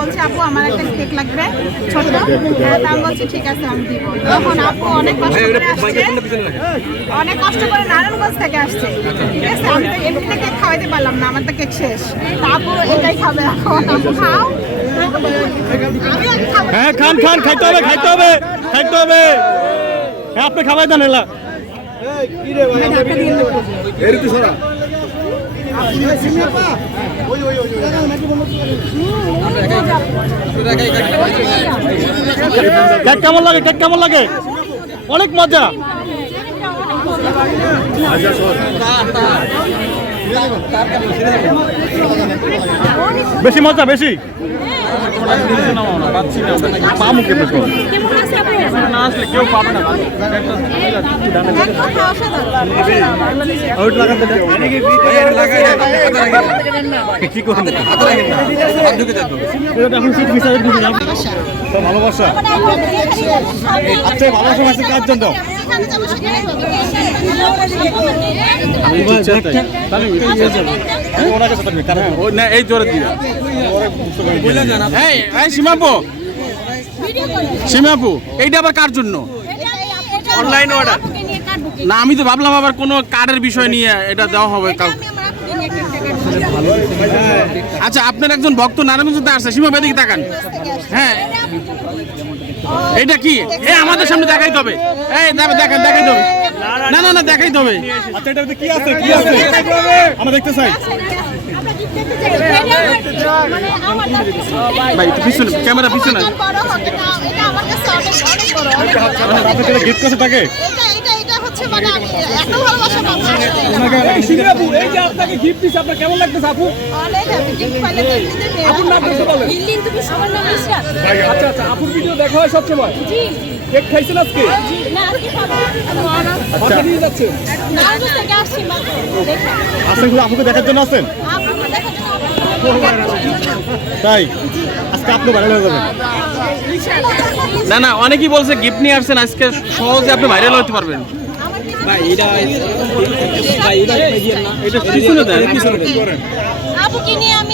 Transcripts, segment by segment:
বলছি আপু আমার একটা কেক লাগবে ছোট। হ্যাঁ, তা আমি বলছি ঠিক আছে আমি দিব। তখন আপু অনেক কষ্ট করে আসছে। অনেক কষ্ট করে নারায়ণগঞ্জ থেকে আসছে। ঠিক আছে আমি তো এমনিতে কেক খাওয়াইতে পারলাম না আমার তো কেক শেষ। তা আপু এটাই খাবে এখন। আপু খাও। হ্যাঁ খান খান খাইতে হবে খাইতে হবে খাইতে হবে। হ্যাঁ আপনি খাওয়াই দেন এলা। কেক কেমন লাগে? কেক কেমন লাগে? অনেক মজা। বেশি মজা বেশি? পামু কে এখানে না আসলে কেউ পাবে না কি করবেন ভালোবাসা আচ্ছা ভালোবাসা মাসে কাজ জন্য এই জোরে দিয়ে সীমাবো। সীমাপু এইটা আবার কার জন্য? অনলাইন অর্ডার না আমি তো ভাবলাম আবার কোনো কার্ডের বিষয় নিয়ে এটা দেওয়া হবে কাউ আচ্ছা আপনার একজন ভক্ত নারায়ণগঞ্জতে আসছে সীমা বেদিকে তাকান। হ্যাঁ। এটা কি? এ আমাদের সামনে দেখাইতে হবে। এই দেখ- দেখাই দেখাইতে হবে। না না না দেখাইতে হবে। আচ্ছা এটার মধ্যে কি আছে? কি আছে? আমরা দেখতে চাই? ভাই পিছনে, ক্যামেরা পিছনে। আপনি গিফট করছে কেমন লাগতেছে আপু আপুর আচ্ছা আচ্ছা আপুর ভিডিও দেখা হয় সবসময় কেক খাইছেন আজকে? বাসা নিয়ে যাচ্ছেন? আসেন শুধু আপুকে দেখার জন্য আসেন তাই? আজকে আপনি ভাইরাল হয়ে যাবেন। না না অনেকেই বলছে গিফট নিয়ে আসছেন আজকে সহজে আপনি ভাইরাল হতে পারবেন। এটা পিছনে দেন পিছনে দেন। আপুকে নিয়ে আমি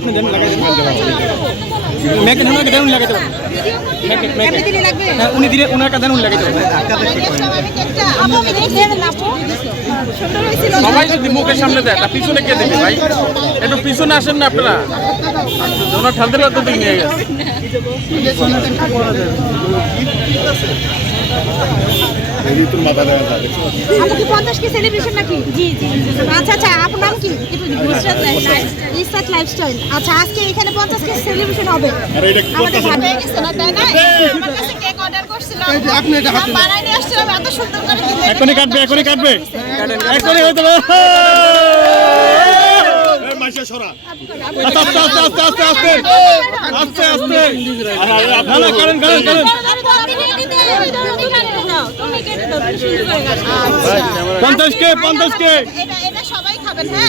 আপনি দেন, লাগাই দেন। ম্যাগনেট ওনাকে দেন লাগাইতে পারবেন ম্যাগনেট ম্যাগনেট হ্যাঁ উনি দিলে ওনাকে দেন, উনি লাগাইতে পারবেন সবাই যদি মুখের সামনে দেয়, তা পিছনে কে দেবে ভাই? একটু পিছনে আসেন না আপনারা। ওনার ঠান্ডা তো নিয়ে গেছে। আচ্ছা আচ্ছা আপনার নাম কি? রিসার্চ লাইফস্টাইল আচ্ছা আজকে এখানে পঞ্চাশ কে সেলিব্রেশন হবে? আমাদের করতেছেন? হাতে গেছে না তাই না? আমার কাছে কেক অর্ডার করছিলাম আপনি এটা হাতে বানাই নিয়ে আসছিলাম এত সুন্দর করে এখনই কাটবে এখনই কাটবে। এখনই হয়ে যাবে। সরা। আস্তে আস্তে আস্তে আস্তে আস্তে আস্তে। আস্তে আস্তে। আরে, আরে, না না করেন করেন করেন পঞ্চাশ কে পঞ্চাশ কে এটা সবাই খাবেন কে?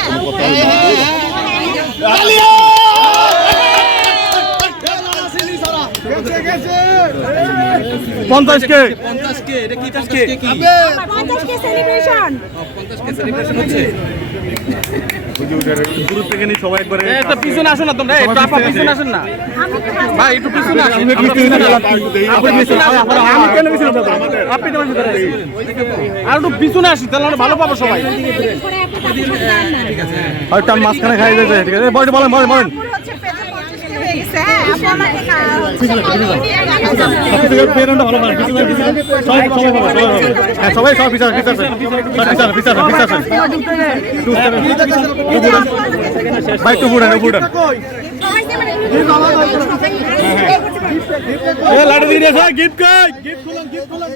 পঞ্চাশ কে পঞ্চাশ কে সেলিব্রেশন দূর থেকে নিয়ে সবাই একবারে এ, পিছনে আসুন না তোমরা। একটু আপা পিছনে আসেন। না। ভাই একটু পিছনে আসুন। আপনি পিছনে আপনি পিছনে আমি কেন পিছনে যাব? আপনি কেন পিছনে আসেন? আর একটু পিছনে আসি তাহলে আমরা ভালো পাবো সবাই। হয়তো আমি মাঝখানে খাই দিয়েছে ঠিক আছে। বলেন বলেন বলেন। সবাই সব বিচার বিচার বিচার বিচার বিচার ভাই একটু বুড়ান বুড়ান লাডু দিয়ে গিফট কই গিফট খুলুন গিফট খুলুন